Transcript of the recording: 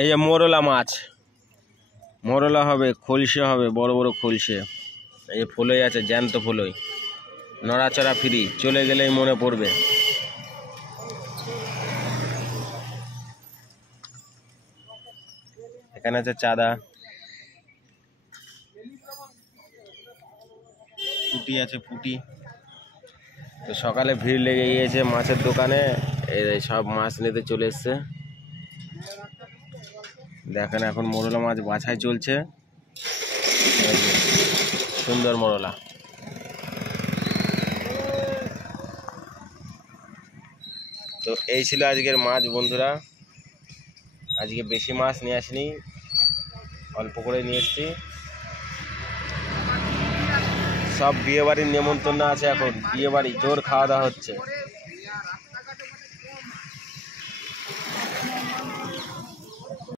এই যে মোরলা মাছ, মোরলা হবে, খলসে হবে, বড় বড় খলসে। এই যে ফলই আছে, জ্যান্ত ফলই, নড়াচড়া ফ্রি, চলে গেলেই মনে পড়বে। এখানে আছে চাঁদা, পুঁটি আছে, পুঁটি। তো সকালে ভিড় লেগে গিয়েছে মাছের দোকানে, এই সব মাছ নিতে চলে এসছে। দেখেন এখন মোরলা মাছ বাছাই চলছে, সুন্দর মোরলা। তো এই ছিল আজকের মাছ বন্ধুরা। আজকে বেশি মাছ নিয়ে আসিনি, অল্প করে নিয়ে এসছি। সব বিয়ে বাড়ির নেমন্তন্ন আছে, এখন বিয়ে বাড়ি জোর খাওয়া দাওয়া হচ্ছে।